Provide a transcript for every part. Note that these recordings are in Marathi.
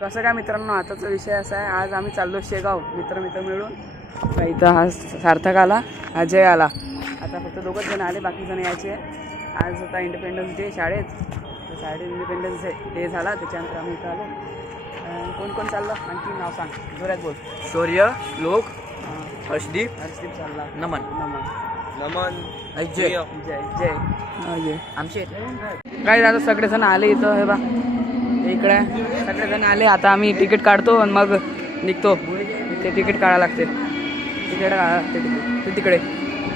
कसं काय मित्रांनो, आताचा विषय असा आहे, आज आम्ही चाललो शेगाव मित्र मिळून. इथं हा सार्थक आला, अजय आला, आता फक्त दोघंच जण आले, बाकी जण यायचे. आज होता इंडिपेंडन्स डे शाळेत, शाळेत इंडिपेंडन्स डे झाला, त्याच्यानंतर आम्ही इथं आलो. कोण कोण चाललं आणखी नाव सांग, जोरात बोल. शौर्य, लोक, हर्षदीप चालला, नमन जय जय जय जय आमचे काय दादा सगळेजण आले इथं. हे बा इकडे सगळेजण आले. आता आम्ही तिकीट काढतो आणि मग निघतो. ते तिकीट काढायला लागते, तिकीट ते तिकडे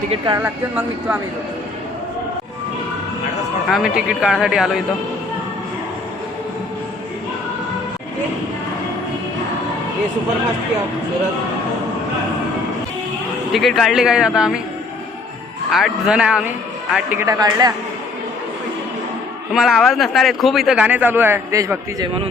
तिकीट काढायला लागते, मग निघतो आम्ही इथं. आम्ही तिकीट काढायसाठी आलो इथं. हे सुपरफास्ट सुरत. तिकीट काढली काय आता आम्ही 8 जण आहे. आम्ही 8 तिकिटा काढल्या. तुम्हाला आवाज नसणार आहेत, खूप इथं गाणे चालू आहे देशभक्तीचे म्हणून.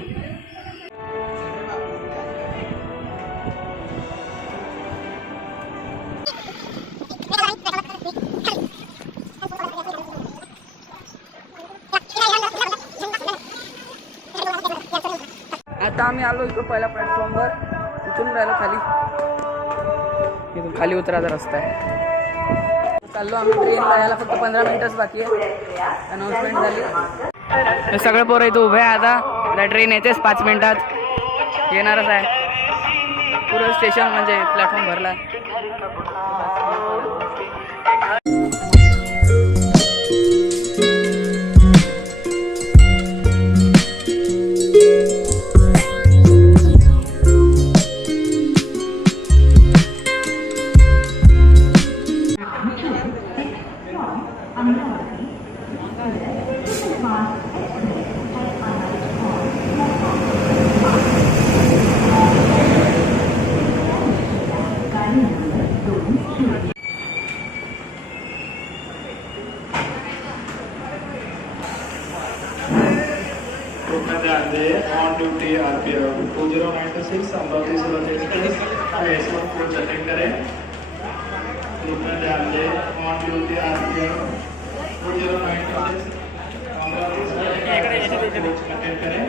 आता आम्ही आलो इथं पहिल्या प्लॅटफॉर्मवर, उतरून राहिलो खाली. इथून खाली उतरायचा रस्ता आहे. चाललो आम्ही ट्रेनला, यायला फक्त 15 मिनिटच बाकी आहे. अनाऊन्समेंट झाली, सगळे पोरं इथं उभे आहे. आता ट्रेन येतेच 5 मिनिटात, येणारच आहे. पुरं स्टेशन म्हणजे प्लॅटफॉर्म भरला. On duty RPF 2096 Amravati Surat express S1 coach attend करें. कृपया ध्यान दें, on duty RPF 2096 Amravati Surat coach attend करें.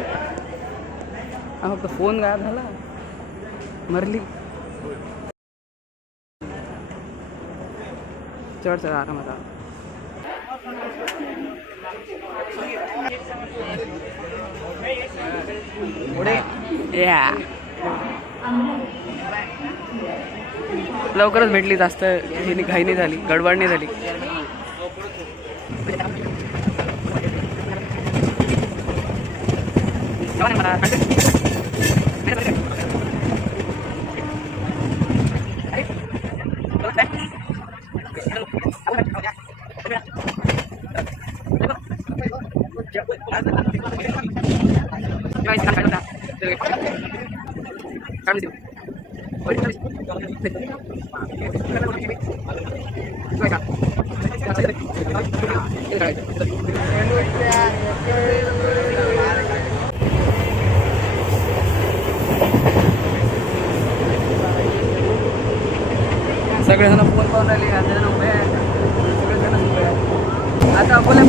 फक्त फोन गायब झाला, मरली. चढ चढ आरामात. लवकरच भेटली, जास्त घाई नाही झाली, गडबड नाही झाली. सगळेजण फोन पाहून राहिले, जण उभे आहे, सगळेजण उभे आहे. आता अकोला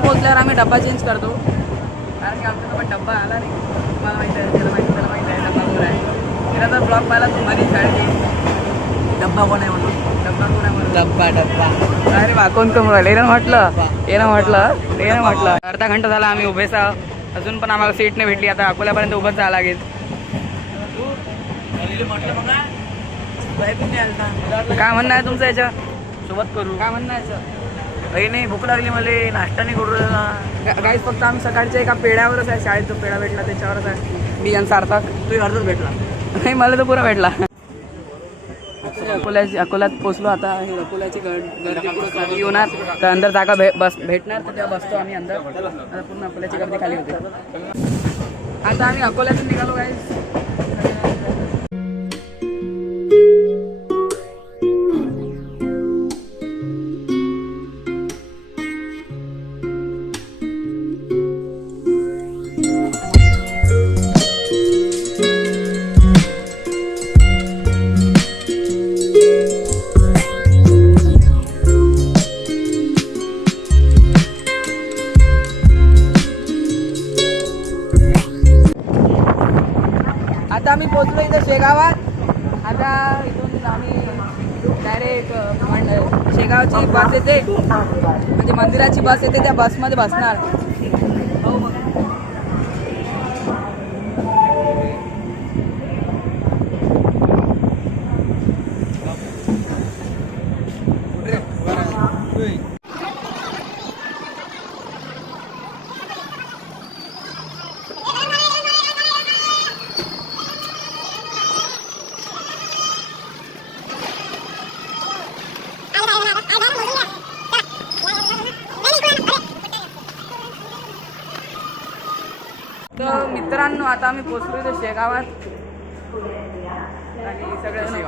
पोचल्यावर आम्ही डब्बा चेंज करतो, कारण की आमच्यासोबत डब्बा आला नाही. तुम्हाला माहिती आहे, त्याला माहिती आहे डब्बा कोण आहे. तिला तर ब्लॉग पाहिला तुम्हाला शाळेत डब्बा कोण आहे म्हणून. डब्बा कोण आहे म्हणून डब्बा. अरे वा, कोण राहिले येणं म्हटलं. अर्धा घंटा झाला आम्ही उभेच आहोत, अजून पण आम्हाला सीट नाही भेटली. आता अकोल्यापर्यंत उभंच जावं लागेल. काय म्हणणं आहे तुमचं याच्या सोबत करू? काय म्हणणं आहे याचं? काही नाही, भूक लागली मला, नाश्ता नाही करू राहिला. काहीच, फक्त आम्ही सकाळच्या एका पेढ्यावरच आहे, शाळेत जो पेढा भेटला त्याच्यावरच आहे. मी आणि सार्थक. तू अर्धच भेटला? नाही, मला तर पुरा भेटला. अकोल्यात पोचलो. आता अकोल्याची गर्दी खाली होणार, तर अंदर जागा भेटणार, तर तेव्हा बसतो आम्ही अंदर. आता पूर्ण अकोल्याची गर्दी खाली होते. आता आम्ही अकोल्यातून निघालो काय. आम्ही पोहोचलो इथं शेगावात. आता इथून आम्ही डायरेक्ट शेगावची बस येते, म्हणजे मंदिराची बस येते, त्या बसमध्ये बसणार. तर मित्रांनो आता आम्ही पोचलो इथं शेगावात आणि सगळे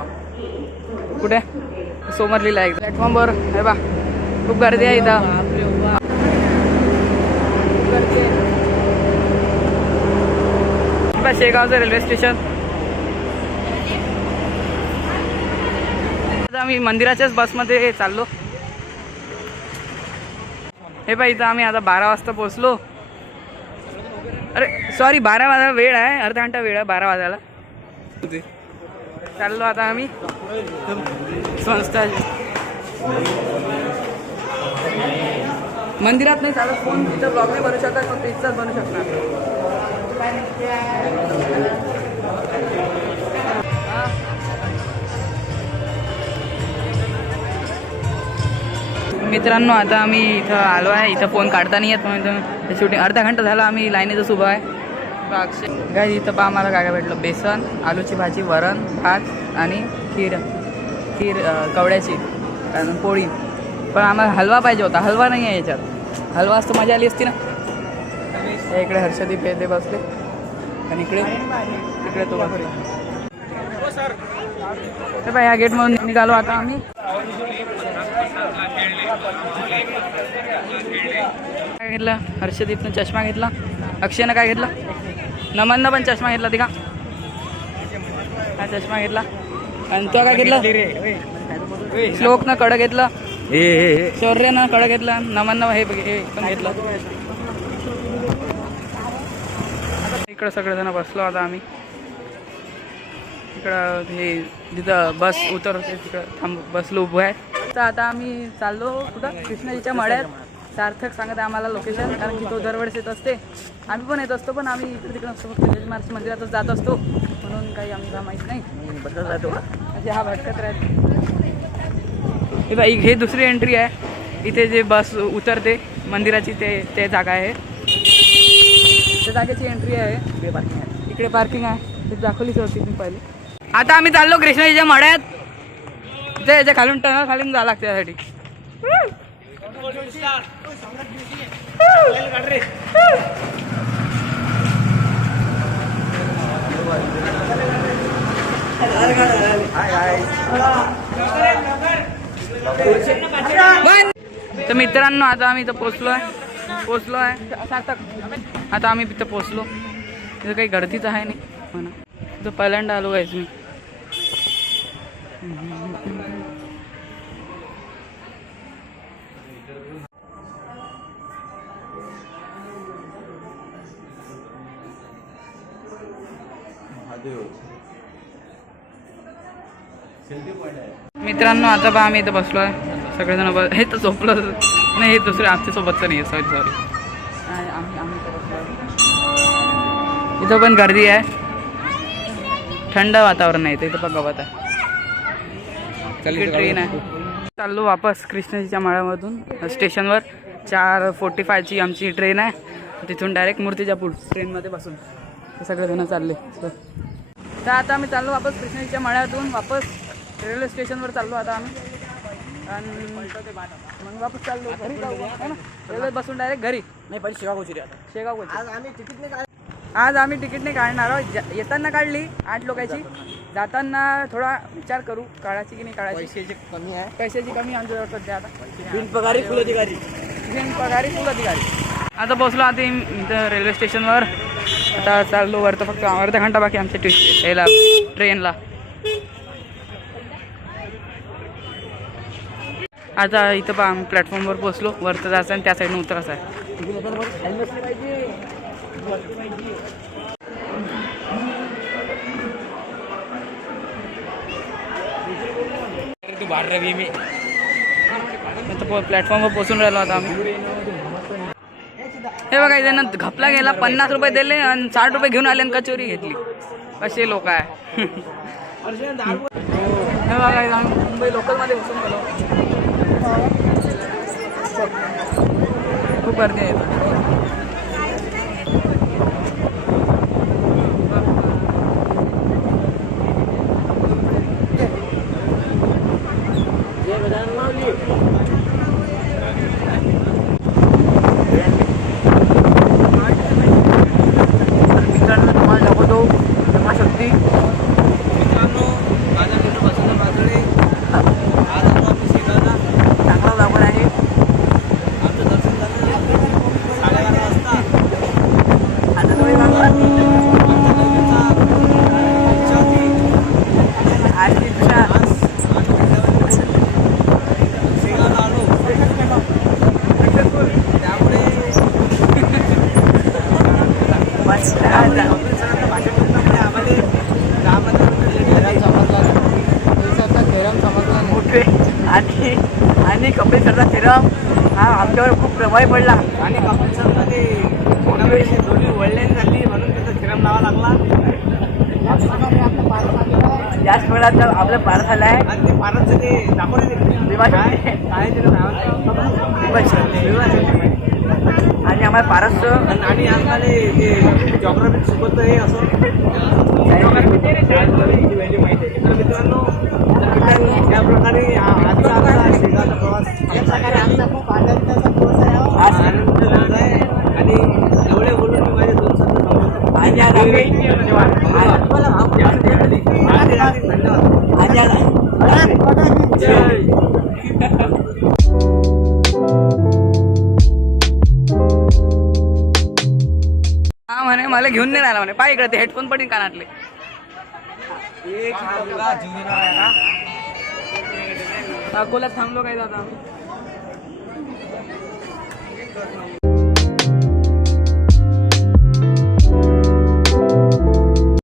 कुठे सोमरलीला आहे प्लॅटफॉर्मवर. हे बा खूप गर्दी आहे इथं. शेगावचं रेल्वे स्टेशन. आता आम्ही मंदिराच्याच बसमध्ये चाललो. हे बा इथं आम्ही आता 12 वाजता पोचलो. अरे सॉरी 12 वाजायला वेळ आहे, अर्धा घंटा वेळ आहे 12 वाजायला. चाललो आता आम्ही संस्था मंदिरात नाही चालत. फोन तिथं ब्लॉग नाही बनवू शकत, फक्त इथंच बनवू शकणार. मित्रांनो आता आम्ही इथं आलो आहे. इथं फोन काढता नाही येत म्हणून शूटिंग अर्धा घंटा झाला आम्ही लाईनीतच उभं आहे. काय इथं पहा आम्हाला काय काय भेटलं. बेसन, आलूची भाजी, वरण, भात आणि खीर कवड्याची पोळी. पण आम्हाला हलवा पाहिजे होता, हलवा नाही आहे याच्यात. हलवा असतं मजा आली असती ना. इकडे हर्षदीप हे ते बसले आणि इकडे तो बसला. तर ह्या गेटमधून निघालो आता आम्ही. काय घेतलं? हर्षदीपनं चष्मा घेतला, अक्षयनं काय घेतलं, नमननं पण चष्मा घेतला. ती का हा चष्मा घेतला. आणि तो काय घेतलं? श्लोकनं कडं घेतलं, शौर्यनं कडं घेतलं, नमननं हे पण घेतलं. इकडं सगळेजण बसलो आता आम्ही. इकडं हे जिथं बस उतरते तिकडं बसलो उभं आहे. तर आता आम्ही चाललो कुठं कृष्णाजीच्या मळ्यात. सार्थक सांगत आहे आम्हाला लोकेशन, कारण की तो दरवेळेस येत असते. आम्ही पण येत असतो, पण आम्ही इकडे तिकडे असतो, फक्त जज महाराज मंदिरातच जात असतो, म्हणून काही आम्हाला माहीत नाही. बदलत राहतो म्हणजे हा भटकत राहतो. हे बाई हे दुसरी एंट्री आहे. इथे जे बस उतरते मंदिराची ते जागा आहे. त्या जागेची एंट्री आहे. इकडे पार्किंग आहे. ते दाखवलीच होती मी पहिले. आता आम्ही चाललो कृष्णाजीच्या मळ्यात. जे खालून टनल खालून जावं लागतं त्यासाठी. तर मित्रांनो आता आम्ही इथं पोचलो आहे. आता आम्ही इथं पोचलो. इथं काही गर्दीच आहे नाही म्हणा. इथं पहिल्यांदा आलो आहे मी. मित्रांनो आता बा आम्ही इथं बसलो आहे. सगळेजण हे तर झोपलं नाही, हे दुसरे आमच्यासोबतचं नाही आहे. सॉरी आम्ही इथं पण गर्दी आहे. थंड वातावरण आहे इथं पण गवत आहे. ट्रेन आहे. चाललो वापस कृष्णाजीच्या मळ्यामधून स्टेशनवर. 4:45ची आमची ट्रेन आहे. तिथून डायरेक्ट मूर्तिजापूर ट्रेनमध्ये बसून सगळेजण चालले. तर आता आम्ही चाललो वापस कृष्णाजीच्या मळ्यातून वापस रेल्वे स्टेशनवर चाललो आता आम्ही. आणि मग वापस चाललो घरी जाऊ है ना. रेल्वेत बसून डायरेक्ट घरी नाही, पण शेगाव. आज आम्ही तिकीट नाही काढणार आहोत. येताना काढली 8 लोकांची, जाताना थोडा विचार करू काढायची की नाही काढायची. पैशाची कमी आमच्याजवळ सध्या. आता बिनपगारी फुल अधिकारी. आता पोचलो आता इथं रेल्वे स्टेशनवर. आता चाललो वर. तर फक्त अर्धा घंटा बाकी आमच्या याला ट्रेनला. आता इथं पहा आम्ही प्लॅटफॉर्मवर पोचलो. वरतं जायचं आणि त्या साईडनं उतरायचं आहे. प्लॅटफॉर्मवर पोचून राहिलो आता आम्ही. हे बघा इथे घपला गेला, 50 रुपये दिले आणि 60 रुपये घेऊन आले आणि कचोरी घेतली. कसे लोक आहे. हे बघा इथे आम्ही मुंबई लोकलमध्ये घुसून गेलो. खूप गर्दी आहे. मित्रांनो तुम्हाला दाखवतो रमाशक्ती. मित्रांनो माझा मित्र बसवला बाजूने आज आम्ही शेगावला चांगला दाखवला आहे. आमचं दर्शन झालं 11:30 वाजता. आता तुम्ही बघा आमच्या लग्नाचा इच्छा होती आज इच्छा शेगावला आलो त्यामुळे आणि कपिल सरचा थेरम हा आमच्यावर खूप प्रभावी पडला. आणि कपिल सरला ते दोन्ही वळल्याने झाली म्हणून त्याचा थेरम लावा लागला. याच वेळात आपलं पार झालं आहे. आणि ते पारच ते दाखवले आणि आम्हाला पारसचं आणि आम्हाला ते जॉग्राफी शिकवतं हे असं माहिती आहे. तर मित्रांनो या प्रकारे आजचा आपला शेगावचा प्रवास या प्रकारे आमचा खूप आनंदाचा प्रवास आहे. आज आनंद झाला आहे आणि एवढे बोलून मी माझे 2 शब्द थांबवतो. आणि आज आम्ही धन्यवाद. हा म्हणे मला घेऊन नाही राहिला म्हणे. पाय इकडे ते हेडफोन पडीन कानातले. अकोल्यात थांबलो काय आता.